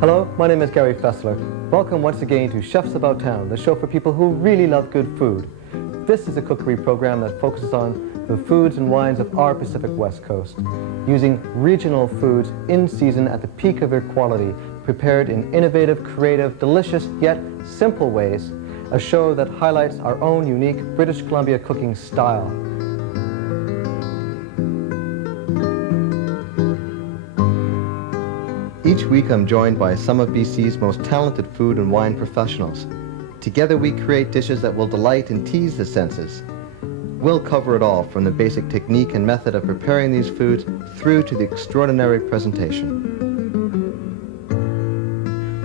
Hello, my name is Gary Faessler. Welcome once again to Chefs About Town, the show for people who really love good food. This is a cookery program that focuses on the foods and wines of our Pacific West Coast, using regional foods in season at the peak of their quality, prepared in innovative, creative, delicious, yet simple ways, a show that highlights our own unique British Columbia cooking style. Each week I'm joined by some of BC's most talented food and wine professionals. Together we create dishes that will delight and tease the senses. We'll cover it all, from the basic technique and method of preparing these foods through to the extraordinary presentation.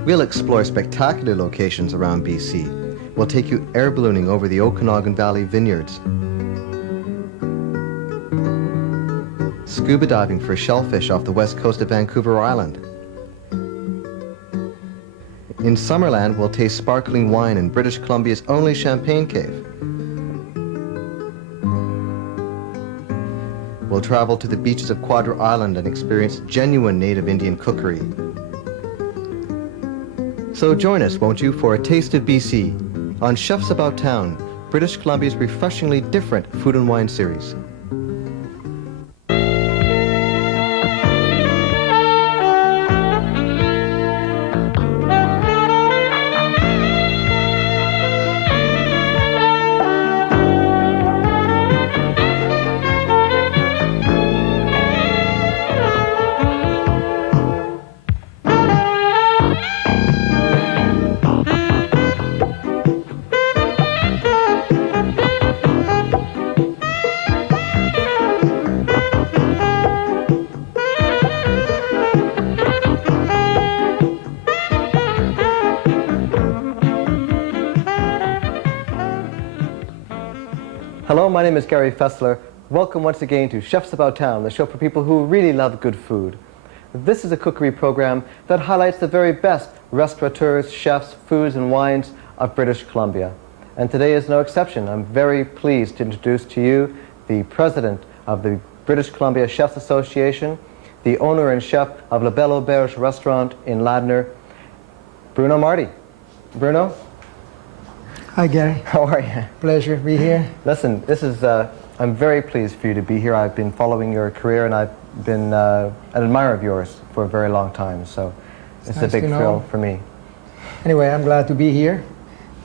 We'll explore spectacular locations around BC. We'll take you air ballooning over the Okanagan Valley vineyards, scuba diving for shellfish off the west coast of Vancouver Island. In Summerland, we'll taste sparkling wine in British Columbia's only champagne cave. We'll travel to the beaches of Quadra Island and experience genuine native Indian cookery. So join us, won't you, for a taste of BC on Chefs About Town, British Columbia's refreshingly different food and wine series. Hello, my name is Gary Faessler. Welcome once again to Chefs About Town, the show for people who really love good food. This is a cookery program that highlights the very best restaurateurs, chefs, foods and wines of British Columbia. And today is no exception. I'm very pleased to introduce to you the president of the British Columbia Chefs Association, the owner and chef of La Belle Auberge restaurant in Ladner, Bruno Marti. Bruno? Hi, Gary. How are you? Pleasure to be here. Listen, this is, I'm very pleased for you to be here. I've been following your career and I've been an admirer of yours for a very long time, so it's a big thrill for me. Anyway, I'm glad to be here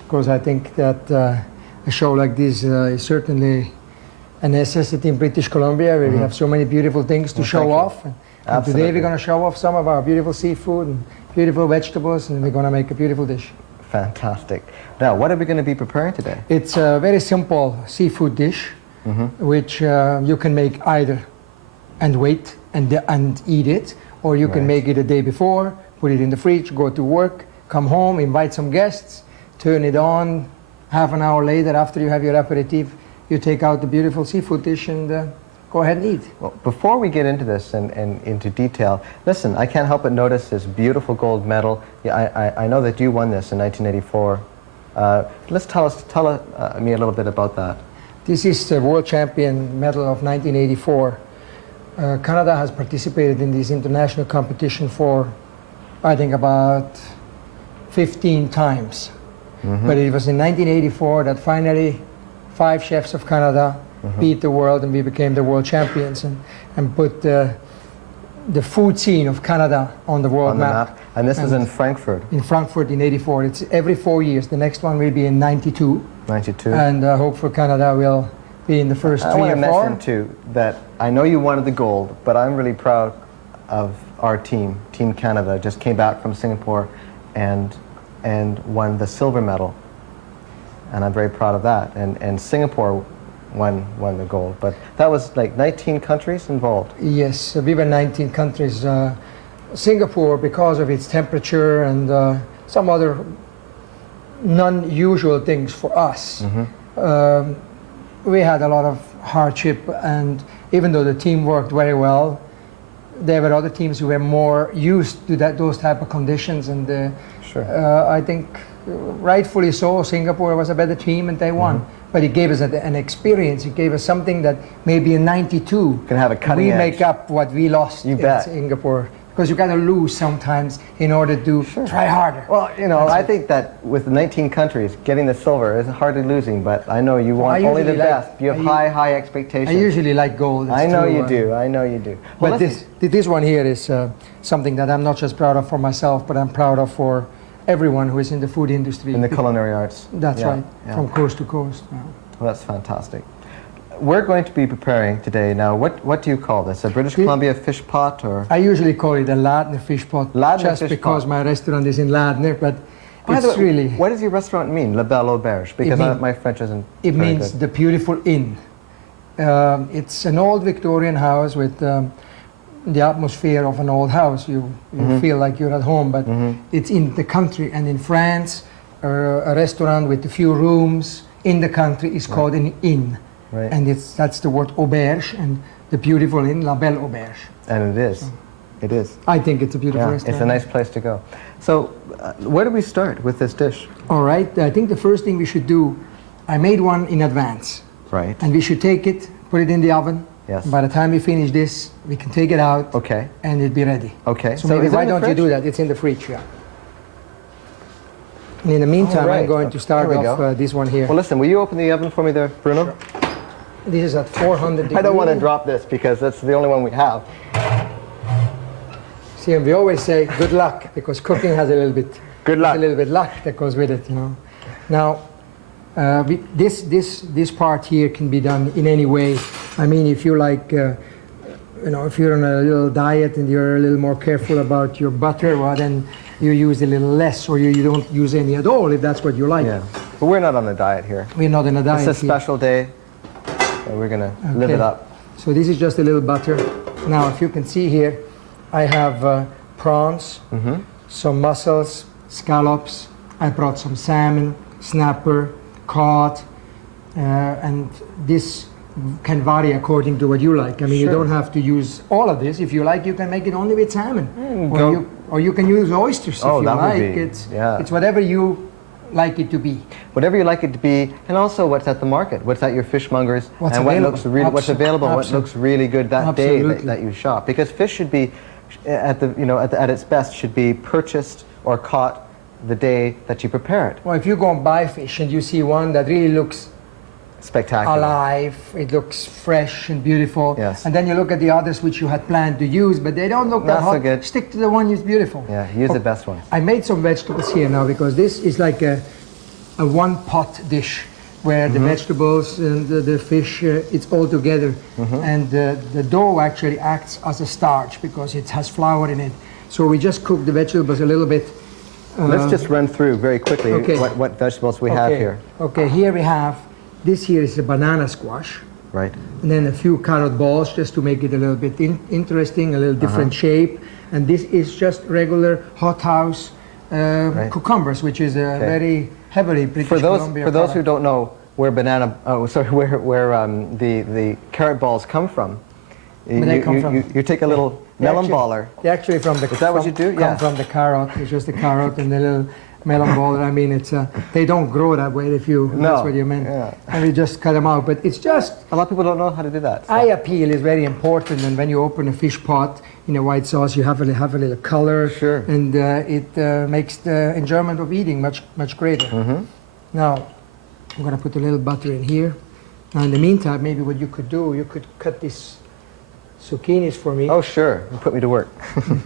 because I think that a show like this is certainly a necessity in British Columbia, where we have so many beautiful things to show off. And today we're going to show off some of our beautiful seafood and beautiful vegetables, and we're going to make a beautiful dish. Fantastic. Now, what are we going to be preparing today? It's a very simple seafood dish, which you can make either and wait and eat it, or you can make it a day before, put it in the fridge, go to work, come home, invite some guests, turn it on. Half an hour later, after you have your aperitif, you take out the beautiful seafood dish and go ahead and eat. Well, before we get into this and into detail, listen, I can't help but notice this beautiful gold medal. Yeah, I know that you won this in 1984. Let's tell me a little bit about that. This is the World Champion medal of 1984. Canada has participated in this international competition for, I think, about 15 times. But it was in 1984 that finally 5 chefs of Canada beat the world, and we became the world champions and put the food scene of Canada on the world map. And this is in Frankfurt? In Frankfurt in 84. It's every 4 years. The next one will be in 92. 92. And hopefully Canada will be in the first 3 or 4. I want to mention too that I know you wanted the gold, but I'm really proud of our team. Team Canada just came back from Singapore and won the silver medal. And I'm very proud of that. And Singapore won the gold, but that was like 19 countries involved. Yes, we were 19 countries. Singapore, because of its temperature and some other non-usual things for us, we had a lot of hardship, and even though the team worked very well, there were other teams who were more used to those type of conditions, and I think rightfully so, Singapore was a better team and they won. But it gave us an experience. It gave us something that maybe in '92 can have a cutting edge. Make up what we lost in Singapore because you got to lose sometimes in order to try harder. Well, you know, I think that with 19 countries, getting the silver is hardly losing, but I know you want only the best. You have high expectations. I usually like gold. I know you do. I know you do. Well, but this one here is something that I'm not just proud of for myself, but I'm proud of for everyone who is in the food industry. In the culinary arts. That's right, from coast to coast. Yeah. Well, that's fantastic. We're going to be preparing today now, what do you call this? A British Columbia fish pot, or? I usually call it a Ladner fish pot, just because my restaurant is in Ladner, but it's really... What does your restaurant mean, La Belle Auberge? Because my French isn't It means the beautiful inn. It's an old Victorian house with the atmosphere of an old house. You feel like you're at home, but it's in the country. And in France, a restaurant with a few rooms in the country is called an inn. Right. And that's the word auberge, and the beautiful inn, La Belle Auberge. And it is. So, it is. I think it's a beautiful restaurant. It's a nice place to go. So, where do we start with this dish? All right. I think the first thing we should do, I made one in advance. Right. And we should take it, put it in the oven. Yes. By the time we finish this, we can take it out. Okay. And it'll be ready. Okay. So maybe why don't you do that? It's in the fridge, yeah. And in the meantime, I'm going to start off this one here. Well, listen, will you open the oven for me there, Bruno? Sure. This is at 400 degrees. I don't want to drop this because that's the only one we have. See, and we always say good luck, because cooking has a little bit luck that goes with it, you know. Now, this part here can be done in any way. I mean, if you like, you know, if you're on a little diet and you're a little more careful about your butter, well, then you use a little less, or you don't use any at all, if that's what you like. Yeah, but we're not on a diet here. We're not on a diet. It's a special day. We're going to live it up. So this is just a little butter. Now, if you can see here, I have prawns, some mussels, scallops. I brought some salmon, snapper, cod, and this can vary according to what you like. I mean, you don't have to use all of this. If you like, you can make it only with salmon, or you can use oysters if you like. It's whatever you like it to be. Whatever you like it to be, and also what's at the market, what's at your fishmongers, and what looks really, what's available, what looks really good that day that you shop. Because fish should be, at its best, should be purchased or caught the day that you prepare it. Well, if you go and buy fish and you see one that really looks spectacular, alive, it looks fresh and beautiful, yes, and then you look at the others which you had planned to use, but they don't look that hot. So good. Stick to the one that's beautiful. Yeah, use the best ones. I made some vegetables here now, because this is like a one-pot dish where the vegetables and the fish, it's all together. And the dough actually acts as a starch because it has flour in it. So we just cook the vegetables a little bit. Let's just run through very quickly what vegetables we have here. Okay, here we have, this here is a banana squash. Right. And then a few carrot balls just to make it a little bit interesting, a little different shape. And this is just regular hothouse cucumbers, which is a very heavily British Columbia For those who don't know where the carrot balls come from, you take a little melon baller. They're actually from the... Is that what you do? Come from the carrot. It's just a carrot and a little melon baller. I mean, it's they don't grow that way if that's what you meant. Yeah. And we just cut them out. But it's just... A lot of people don't know how to do that. So. Eye appeal is very important. And when you open a fish pot in a white sauce, you have a little color. Sure. And it makes the enjoyment of eating much greater. Now, I'm going to put a little butter in here. Now, in the meantime, maybe what you could do, you could cut these zucchinis for me. Oh, sure. You put me to work.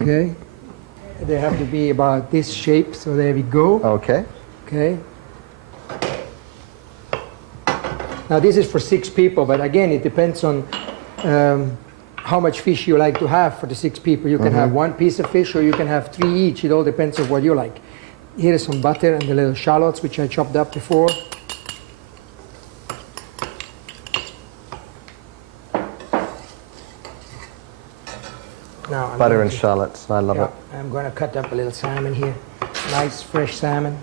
Okay. They have to be about this shape, so there we go. Okay. Okay. Now, this is for 6 people, but again, it depends on how much fish you like to have for the 6 people. You can have 1 piece of fish, or you can have 3 each. It all depends on what you like. Here is some butter and the little shallots, which I chopped up before. Now butter and shallots, I love it. I'm going to cut up a little salmon here. Nice, fresh salmon.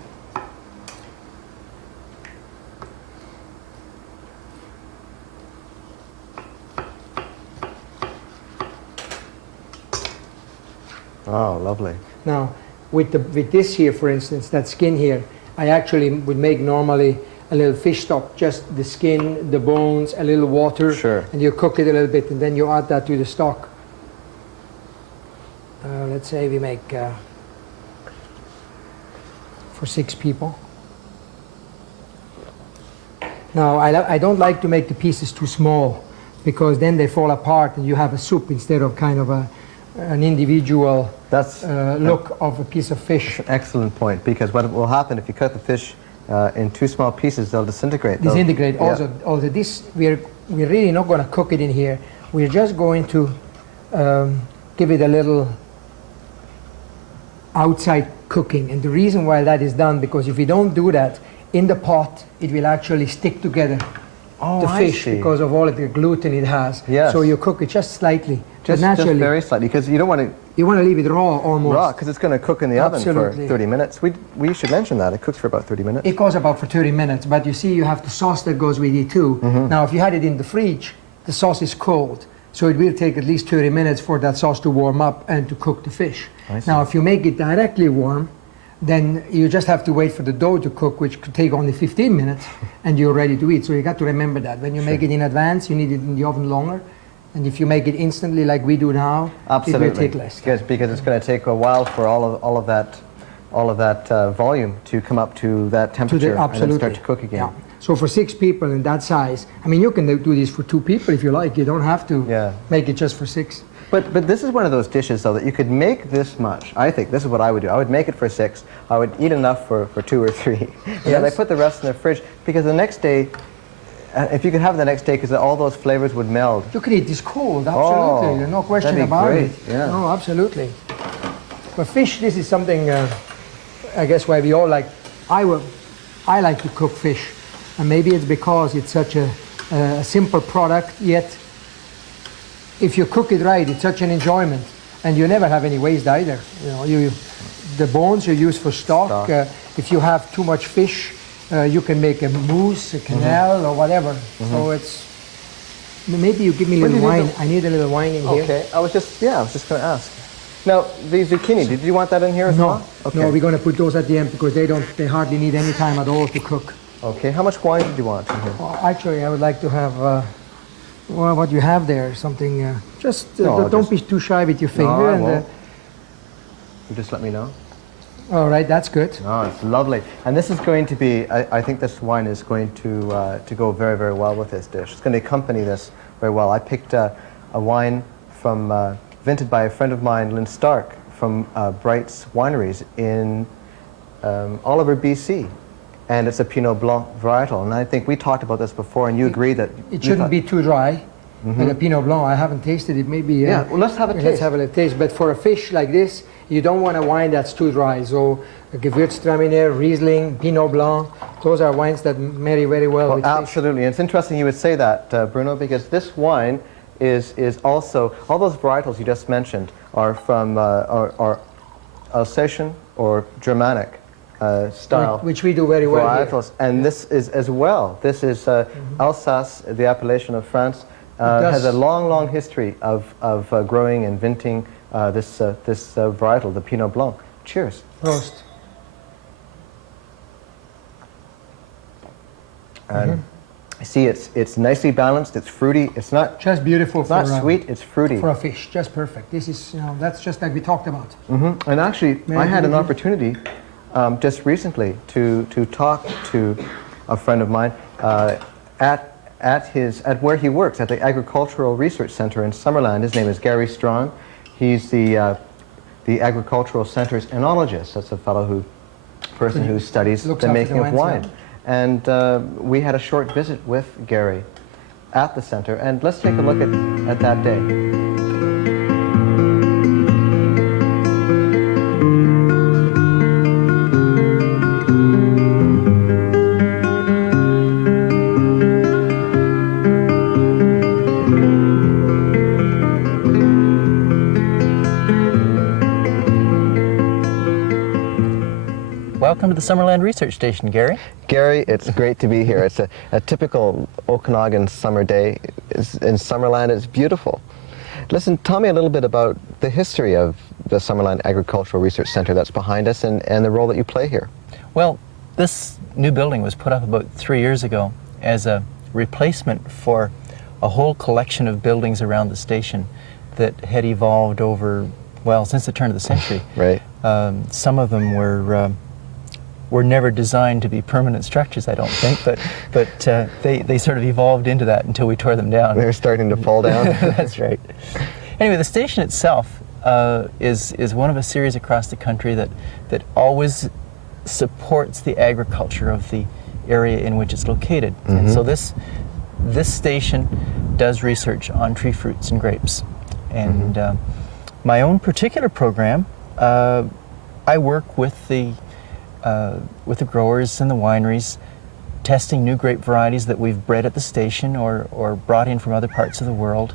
Oh, lovely. Now, with this here, for instance, that skin here, I actually would make normally a little fish stock, just the skin, the bones, a little water, sure, and you cook it a little bit, and then you add that to the stock. let's say we make for 6 people. Now, I don't like to make the pieces too small, because then they fall apart and you have a soup instead of kind of an individual look of a piece of fish. Excellent point, because what will happen if you cut the fish in too small pieces, they'll disintegrate. Disintegrate. Yeah. Also, this we're really not going to cook it in here. We're just going to give it a little outside cooking. And the reason why that is done, because if we don't do that in the pot, it will actually stick together. The fish, because of all of the gluten it has. Yes. So you cook it just slightly, just naturally. Just very slightly, because you don't want to. You want to leave it raw almost. Raw, because it's going to cook in the oven for 30 minutes. We should mention that. It cooks for about 30 minutes. It goes about for 30 minutes, but you see you have the sauce that goes with it too. Now, if you had it in the fridge, the sauce is cold. So it will take at least 30 minutes for that sauce to warm up and to cook the fish. Now, if you make it directly warm, then you just have to wait for the dough to cook, which could take only 15 minutes, and you're ready to eat. So you got to remember that. When you make it in advance, you need it in the oven longer. And if you make it instantly like we do now, absolutely, it will take less. Yes, because it's going to take a while for all of that volume to come up to that temperature and then start to cook again. Yeah. So for 6 people in that size, I mean, you can do this for 2 people if you like. You don't have to make it just for 6. But this is one of those dishes, though, that you could make this much. I think this is what I would do. I would make it for 6. I would eat enough for 2 or 3. And then I put the rest in the fridge, because the next day, if you could have it the next day, because all those flavors would meld. You could eat this cold, absolutely. There's no question about it. Yeah. No, absolutely. But fish, this is something, I guess, why we all like. I like to cook fish. And maybe it's because it's such a simple product, yet if you cook it right, it's such an enjoyment. And you never have any waste either. You know, the bones you use for stock. If you have too much fish, you can make a mousse, a quenelle, or whatever. So it's, maybe you give me a little wine. I need a little wine in here. Okay, I was just going to ask. Now, the zucchini, did you want that in here as well? Okay. No, we're going to put those at the end, because they hardly need any time at all to cook. Okay, how much wine did you want in here? Well, actually, I would like to have, well, what you have there, something, don't be too shy with your finger. No, I won't. You just let me know. All right, that's good. Oh, it's lovely. And this is going to be, I think this wine is going to go very, very well with this dish. It's going to accompany this very well. I picked a wine from, vinted by a friend of mine, Lynn Stark, from Bright's Wineries in Oliver, BC. And it's a Pinot Blanc varietal. And I think we talked about this before, and you agreed that... It shouldn't be too dry. But a Pinot Blanc, I haven't tasted it. Maybe... yeah, well, let's have a taste. Let's have a taste. But for a fish like this, you don't want a wine that's too dry. So Gewürztraminer, Riesling, Pinot Blanc, those are wines that marry very well with absolutely. fish. And it's interesting you would say that, Bruno, because this wine is also... All those varietals you just mentioned are from are Alsatian or Germanic style. Which we do very well varietals. Here. And this is as well. This is Alsace, the appellation of France. Has a long, long history of growing and vinting this varietal, the Pinot Blanc. Cheers. Prost. And see, it's nicely balanced. It's fruity. It's not just beautiful. It's not sweet. It's fruity for a fish. Just perfect. This is, that's just like we talked about. And actually, I had an opportunity just recently to talk to a friend of mine at where he works, at the Agricultural Research Center in Summerland. His name is Gary Strachan. He's the Agricultural Center's enologist. That's a person who studies the making of wine. And we had a short visit with Gary at the center. And let's take a look at that day. Welcome to the Summerland Research Station, Gary. Gary, it's great to be here. It's a typical Okanagan summer day. In Summerland, it's beautiful. Listen, tell me a little bit about the history of the Summerland Agricultural Research Center that's behind us and the role that you play here. Well, this new building was put up about 3 years ago as a replacement for a whole collection of buildings around the station that had evolved over well, since the turn of the century. Right. Some of them were never designed to be permanent structures, I don't think, but they sort of evolved into that until we tore them down. They're starting to fall down. That's right. Anyway, the station itself is one of a series across the country that always supports the agriculture of the area in which it's located. And so this station does research on tree fruits and grapes. And my own particular program, I work with the growers and the wineries, testing new grape varieties that we've bred at the station or brought in from other parts of the world,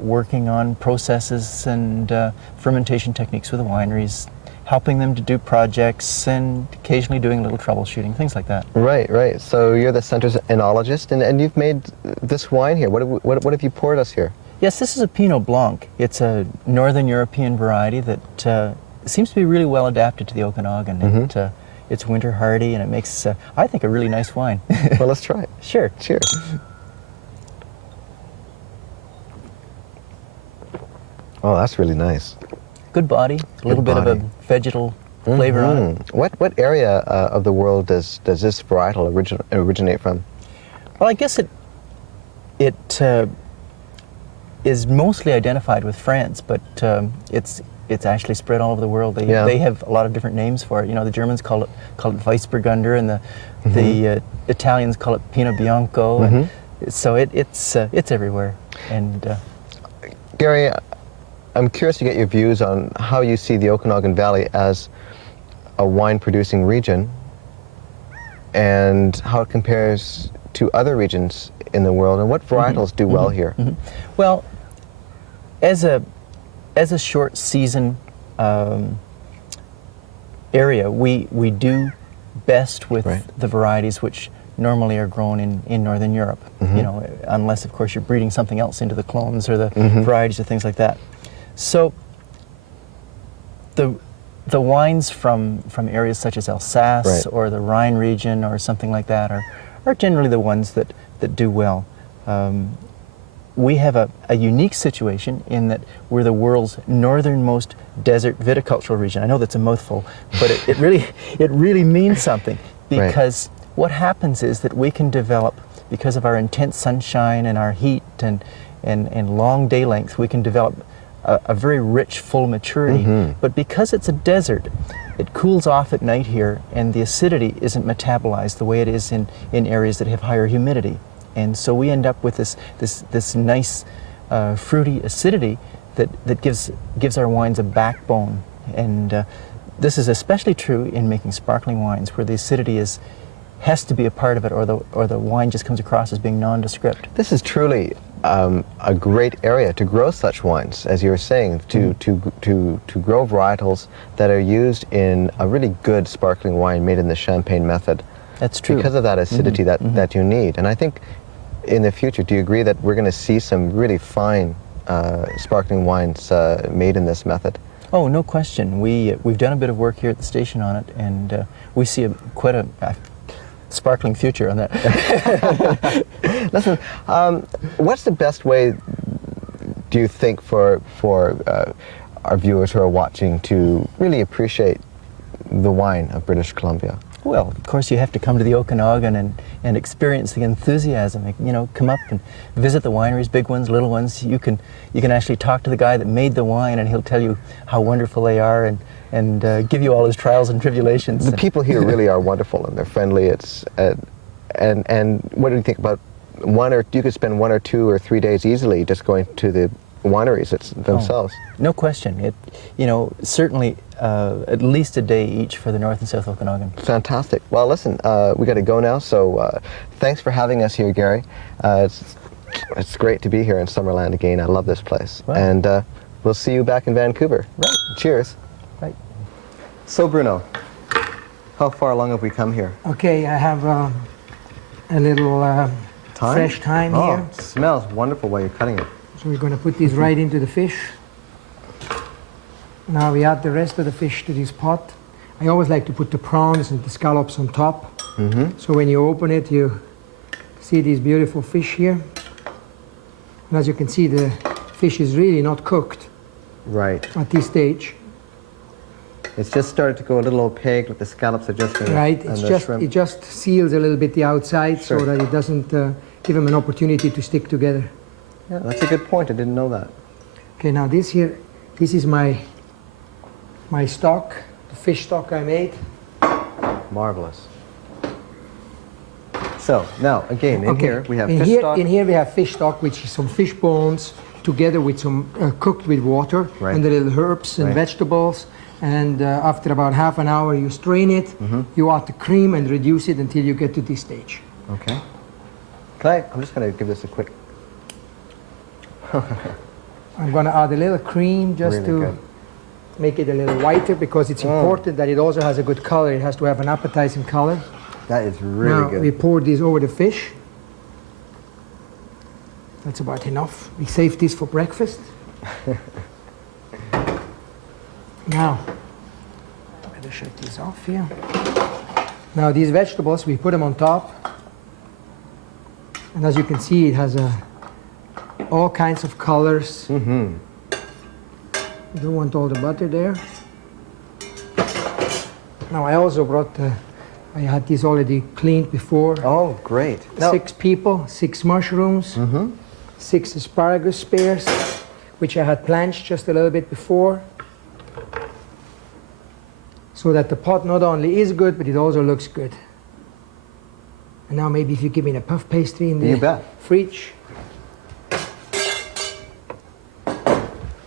working on processes and fermentation techniques with the wineries, helping them to do projects and occasionally doing a little troubleshooting, things like that. Right, right. So you're the center's enologist, and you've made this wine here. What have you poured us here? Yes, this is a Pinot Blanc. It's a Northern European variety that seems to be really well adapted to the Okanagan. It's winter hardy, and it makes, I think, a really nice wine. Well, let's try it. Sure. Cheers. Oh, that's really nice. Good body, a little bit of a vegetal flavor on it. What area of the world does this varietal originate from? Well, I guess it is mostly identified with France, but it's actually spread all over the world. They have a lot of different names for it. You know, the Germans call it Weissburgunder, and the Italians call it Pinot Bianco. And so it's everywhere. And Gary, I'm curious to get your views on how you see the Okanagan Valley as a wine-producing region and how it compares to other regions in the world, and what varietals do well here. Well, as a short season area, we do best with the varieties which normally are grown in Northern Europe. You know, unless of course you're breeding something else into the clones or the varieties or things like that. So the wines from areas such as Alsace or the Rhine region or something like that are generally the ones that do well. We have a unique situation in that we're the world's northernmost desert viticultural region. I know that's a mouthful, but it really means something, because what happens is that we can develop, because of our intense sunshine and our heat and long day length, we can develop a very rich, full maturity. But because it's a desert, it cools off at night here, and the acidity isn't metabolized the way it is in areas that have higher humidity. And so we end up with this nice fruity acidity that gives our wines a backbone. And this is especially true in making sparkling wines, where the acidity has to be a part of it, or the wine just comes across as being nondescript. This is truly a great area to grow such wines, as you were saying, to grow varietals that are used in a really good sparkling wine made in the Champagne method. That's true. Because of that acidity that you need. And I think in the future, do you agree that we're going to see some really fine sparkling wines made in this method? Oh, no question. We've done a bit of work here at the station on it, and we see quite a sparkling future on that. Listen, what's the best way, do you think, for our viewers who are watching to really appreciate the wine of British Columbia? Well, of course, you have to come to the Okanagan and experience the enthusiasm. You know, come up and visit the wineries, big ones, little ones. You can actually talk to the guy that made the wine, and he'll tell you how wonderful they are, and give you all his trials and tribulations. The people here really are wonderful, and they're friendly. It's and what do you think about you could spend 1 or 2 or 3 days easily just going to the wineries themselves? Oh, no question. Certainly at least a day each for the North and South Okanagan. Fantastic. Well, listen, we got to go now, so thanks for having us here, Gary. It's great to be here in Summerland again. I love this place. Wow. And we'll see you back in Vancouver. Right. Cheers. Right. So, Bruno, how far along have we come here? Okay, I have a little fresh thyme here. It smells wonderful while you're cutting it. So we're going to put these right into the fish. Now we add the rest of the fish to this pot. I always like to put the prawns and the scallops on top. So when you open it, you see these beautiful fish here. And as you can see, the fish is really not cooked. Right. at this stage. It's just started to go a little opaque with the scallops adjusting. Right, and it's the just shrimp. it just seals a little bit the outside Sure. so that it doesn't give them an opportunity to stick together. Yeah, that's a good point. I didn't know that. Okay, now this here, this is my stock, the fish stock I made. Marvelous. So now again, in here we have in fish here, stock. In here we have fish stock, which is some fish bones together with some cooked with water Right. and the little herbs and Right. vegetables. And after about half an hour, you strain it. You add the cream and reduce it until you get to this stage. Okay. I'm just going to give this a quick. I'm going to add a little cream just Really to good. make it a little whiter because it's important that it also has a good color. It has to have an appetizing color. That is really Now good. we pour this over the fish. That's about enough. We save this for breakfast. Now, better shut this off here. Now these vegetables, we put them on top. And as you can see, it has all kinds of colors. Mm-hmm. You don't want all the butter there. Now I also brought I had this already cleaned before. Oh, great. Now, 6 people, 6 mushrooms, 6 asparagus spears, which I had blanched just a little bit before. So that the pot not only is good, but it also looks good. And now maybe if you give me a puff pastry in You the bet. fridge.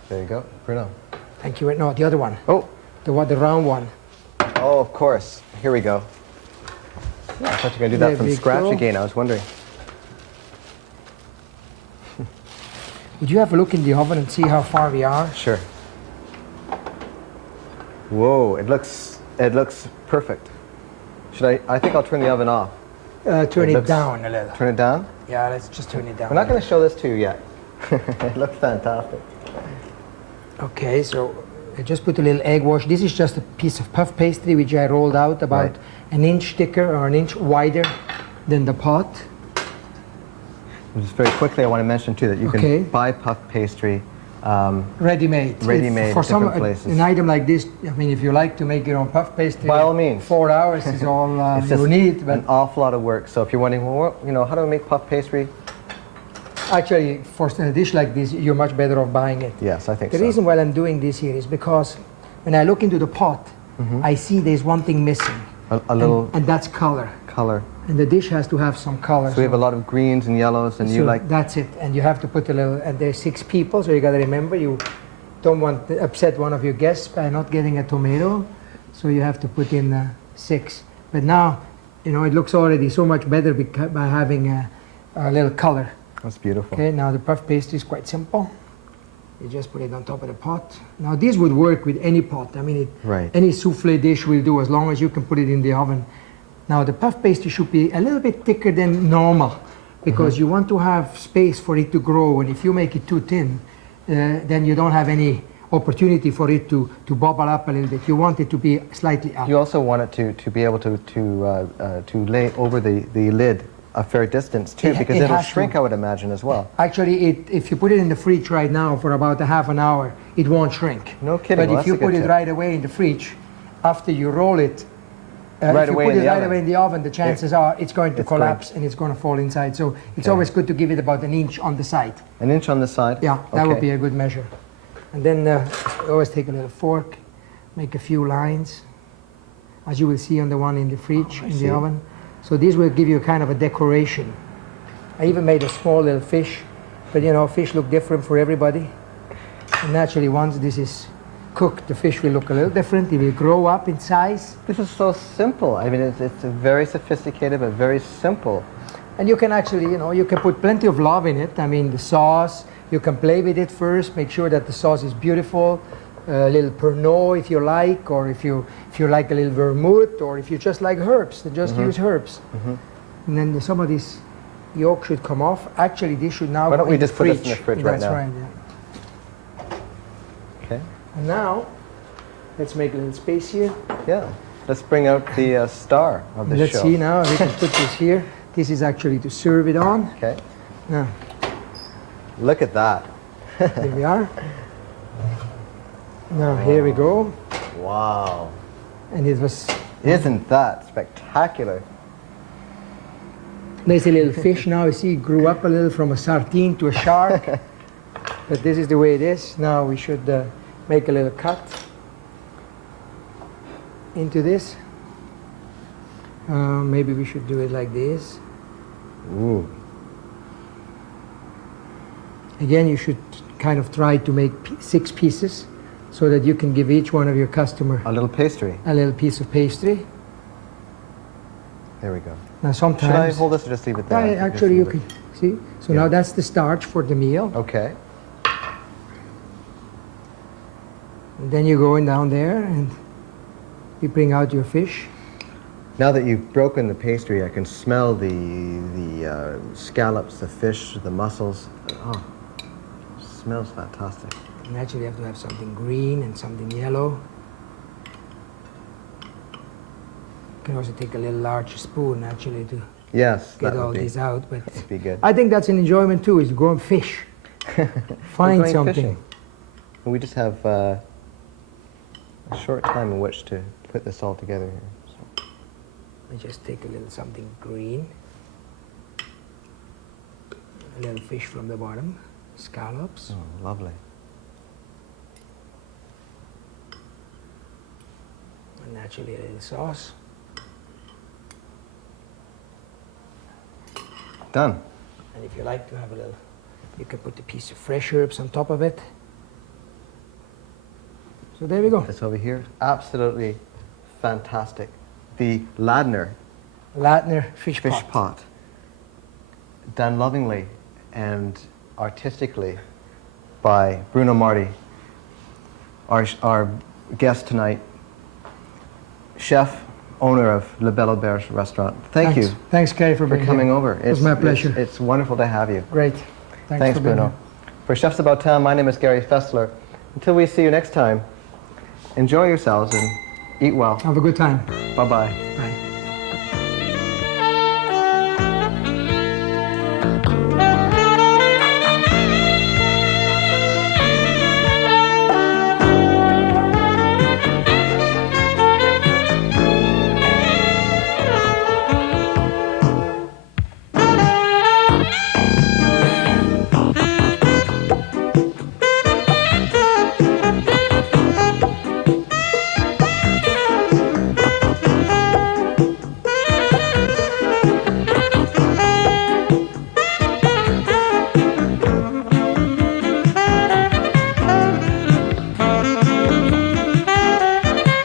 There you go, Bruno. Thank you. No, the other one. Oh, The round one. oh, of course. Here we go. I thought you were going to do that There from we scratch go. again. I was wondering. Would you have a look in the oven and see how far we are? Sure. Whoa, it looks perfect. I think I'll turn the oven off. Turn It it looks- down a little. Turn it down? Yeah, let's just turn it down. We're not going to show this to you yet. It looks fantastic. Okay, so I just put a little egg wash. This is just a piece of puff pastry which I rolled out about Right. an inch thicker or an inch wider than the pot. Just very quickly, I want to mention too that you Okay. can buy puff pastry. Ready-made. Ready-made For at some different places. an item like this, I mean, if you like to make your own puff pastry, By all means. 4 hours is all It's just you need. But an awful lot of work. So if you're wondering, well, how do I make puff pastry? actually, for a dish like this, you're much better off buying it. Yes, I think The so. reason why I'm doing this here is because when I look into the pot, I see there's one thing missing, A little and that's color. color. And the dish has to have some color. So we have a lot of greens and yellows, and you So like. that's it, and you have to put a little. And there's 6 people, so you got to remember you don't want to upset one of your guests by not getting a tomato, so you have to put in 6. But now, it looks already so much better by having a little color. That's beautiful. Okay, now the puff pastry is quite simple. You just put it on top of the pot. Now this would work with any pot. I mean, Right. any souffle dish will do as long as you can put it in the oven. Now the puff pastry should be a little bit thicker than normal because you want to have space for it to grow. And if you make it too thin, then you don't have any opportunity for it to bubble up a little bit. You want it to be slightly up. You also want it to be able to lay over the lid a fair distance too, because It it'll has to. shrink, I would imagine, as well. Actually, if you put it in the fridge right now for about a half an hour, it won't shrink. No kidding. But Well, if you that's a put good it tip. right away in the fridge, after you roll it, Right if you away put in it the right oven. away in the oven, the chances are it's going to it's going collapse and it's going to fall inside. So it's Okay. always good to give it about an inch on the side. An inch on the side? Yeah, that would Okay. be a good measure. And then always take a little fork, make a few lines, as you will see on the one in the fridge, in see. the oven. So this will give you kind of a decoration. I even made a small little fish, but fish look different for everybody. And naturally, once this is cooked, the fish will look a little different. It will grow up in size. This is so simple. I mean, it's very sophisticated, but very simple. And you can actually, you can put plenty of love in it. I mean, the sauce, you can play with it first, make sure that the sauce is beautiful. A little Pernod if you like, or if you like a little vermouth, or if you just like herbs, then just use herbs. And then some of this yolk should come off. Actually, this should now Why don't go we in the just put this in the fridge right That's now? right, yeah. Okay. And now, let's make a little space here. Yeah. Let's bring out the star of the Let's show. see now, we can put this here. This is actually to serve it on. Okay. Now, Look at that. here we are. Now here we go. Wow. And it was, Isn't that spectacular? there's a little fish now. You see, it grew up a little from a sardine to a shark. But this is the way it is. Now we should make a little cut into this. Maybe we should do it like this. Ooh. Again, you should kind of try to make 6 pieces so that you can give each one of your customer A little pastry. a little piece of pastry. There we go. Now sometimes... Should I hold this or just leave it there? Yeah, actually you can, see? So Yeah. now that's the starch for the meal. Okay. And then you go in down there and you bring out your fish. Now that you've broken the pastry, I can smell the scallops, the fish, the mussels. Oh, smells fantastic. And actually you have to have something green and something yellow. You can also take a little large spoon actually to Yes, get that all would be, these out. But that'd be good. I think that's an enjoyment too, is to go and fish. Find going something. fishing. We just have a short time in which to put this all together here. So. I just take a little something green. A little fish from the bottom, scallops. Oh, lovely. And naturally a little sauce. Done. And if you like to have a little, you can put a piece of fresh herbs on top of it. So there we go. This over here, absolutely fantastic. The Ladner Ladner fish fish pot. pot, done lovingly and artistically by Bruno Marti, our guest tonight, chef, owner of La Belle Auberge restaurant. Thank you Thanks, Gary, for for being coming here. over. It was my pleasure. It's wonderful to have you. Great. Thanks, for being Bruno. here. For Chefs About Town, my name is Gary Faessler. Until we see you next time, enjoy yourselves and eat well. Have a good time. Bye-bye. Bye.